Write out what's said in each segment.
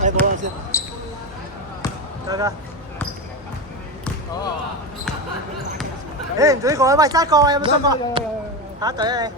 睇冇啦先。嘉嘉。哦。誒唔做呢個啊？喂，揸過啊？有冇揸過？有。下一隊啊你。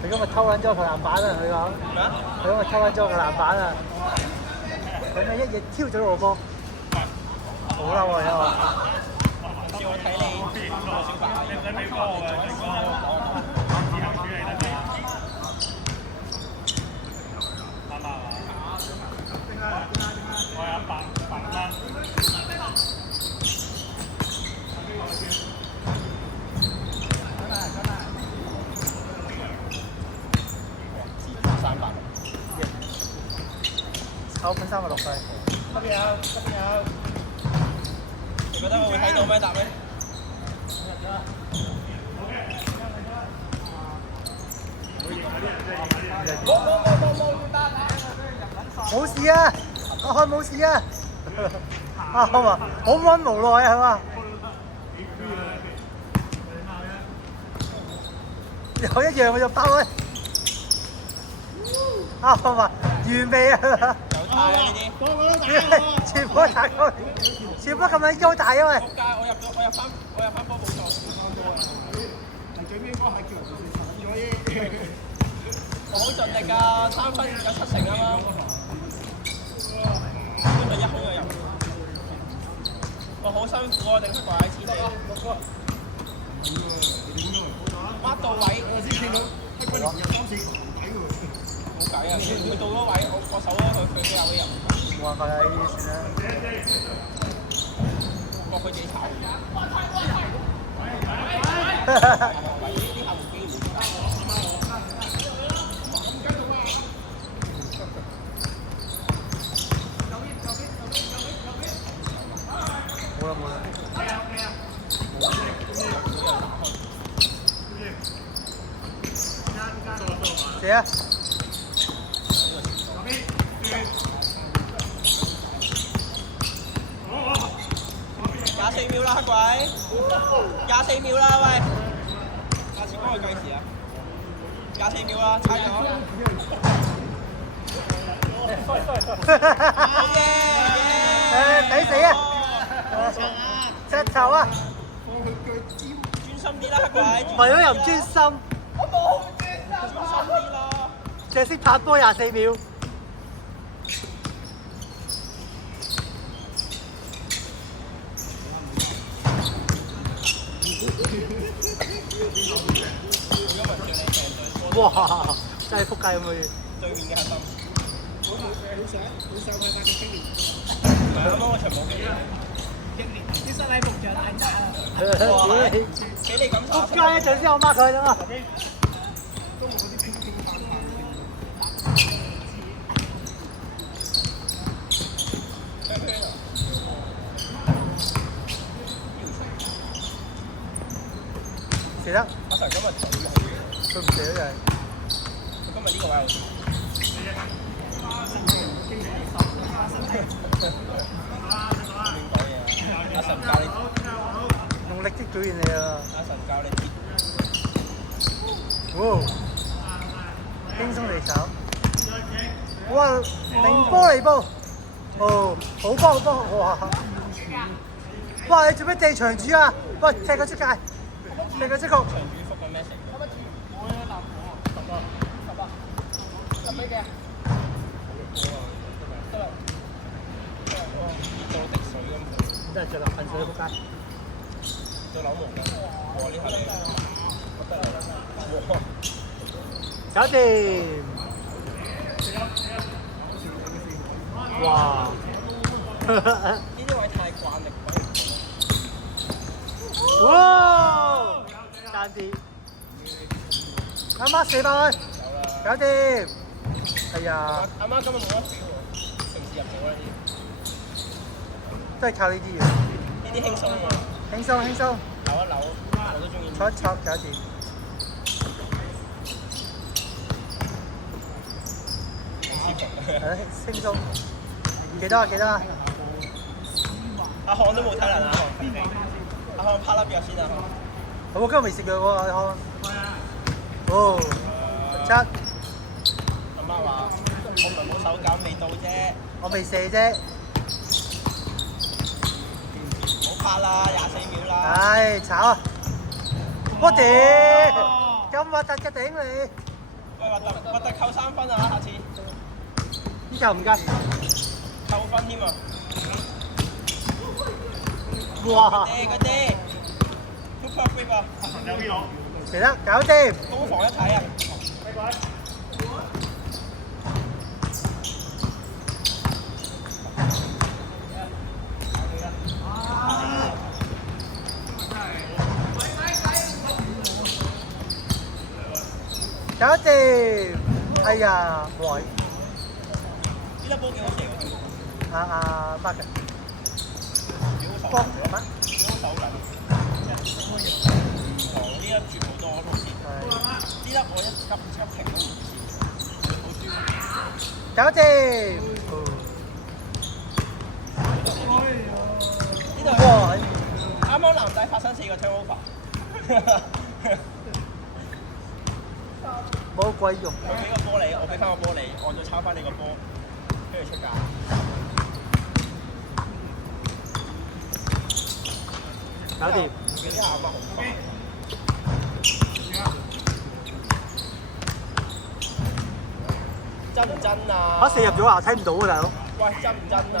佢今日偷撚咗個籃板啊！佢講，佢今日偷撚咗個籃板啊！佢咪一翼挑咗個波，好嬲啊！因為叫我睇你小白，你唔使俾波嘅，自行處理得嘅。啱啱我有白單。抽本3個6費。邊有？你覺得我會睇到咩答咩？冇事啊，阿漢冇事啊。阿漢話好溫無奈啊，係嘛？有一樣我就包佢。阿漢話完美啊！有太啊呢啲，全部都打過，全部咁樣高大因為。仆街！我入翻波冇錯。係最尾波係叫人哋搶咗啫。我好盡力㗎，3分有70%啊嘛。跟住1空就入。我好辛苦啊，頂出個位置。挖到位。我先見到一個連入3次球睇喎。冇計啊！佢到嗰位，我守咗佢都有嘅入。冇辦法啦，呢啲算啦。搏佢自己炒。冇啦冇啦。射啊！24秒啦，黑鬼！24秒啦，喂！下次幫佢計時啊！24秒啦，猜咗。好嘢！抵死啊！隻頭啊！專心啲啦，黑鬼！為咗又唔專心。我冇專心啲啦。淨係識拍波24秒。哇！真係撲街咁嘅。對面嘅核心。好想睇翻個經驗。唔係啱啱我場冇經驗。啲身體木像太渣啦。俾你咁打。撲街一陣先我 mark 佢啫嘛。都冇嗰啲乒乒乓乓。射得。阿 Sir 今日睇嘅。佢唔射咗就係。佢今日呢個位好啲。阿神教你。用力啲表現你啊！阿神教你啲。哇！輕鬆離手。哇！零波嚟報。哦，好波好波！哇！哇！你做咩掟長主啊？喂，踢佢出界！踢佢出局！長主覆緊咩成？10俾嘅。得啦。到滴水咁。真係着落噴水仆街。到扭毛嘅。哇！呢下你哇！搞掂！哇！呢啲位太慣力。哇！爭啲，啱啱400蚊，有啦。搞掂。哎呀，啱啱今日冇乜 feel 喎，平時入咗啦都係靠呢啲嘢，呢啲輕鬆啊，輕鬆輕鬆，扭一扭我都中意。戳一戳搞掂。誒，輕鬆。幾多啊？幾多啊？阿漢都冇睇能啊，阿漢拍粒藥先啊。我今日未食過喎，阿康。哦，7，阿媽話：我唔係冇手感，未到啫，我未射啫。唔好拍啦，24秒啦。唉，炒啊！我屌，咁核突嘅頂你！喂，核突扣3分啊！下次呢球唔得。扣分添啊！哇！嗰啲 super grip 啊！嚟啦，搞掂！攻防一體啊！搞掂！哎呀，喂！呢粒波幾好射喎，阿 Mark 嘅，幾好手幫緊，乜？幾好手緊。哦，呢粒絕好多好似，呢粒我一級停都唔知，好舒服。搞掂！呢度哇！啱啱男仔發生4個 turnover。冇鬼用。佢俾個波你，我俾翻個波你，我再抄翻你個波，跟住出界。搞掂。幾下嘛，好快。真唔真啊？射入咗啊！睇唔到啊，大佬。喂，真唔真啊？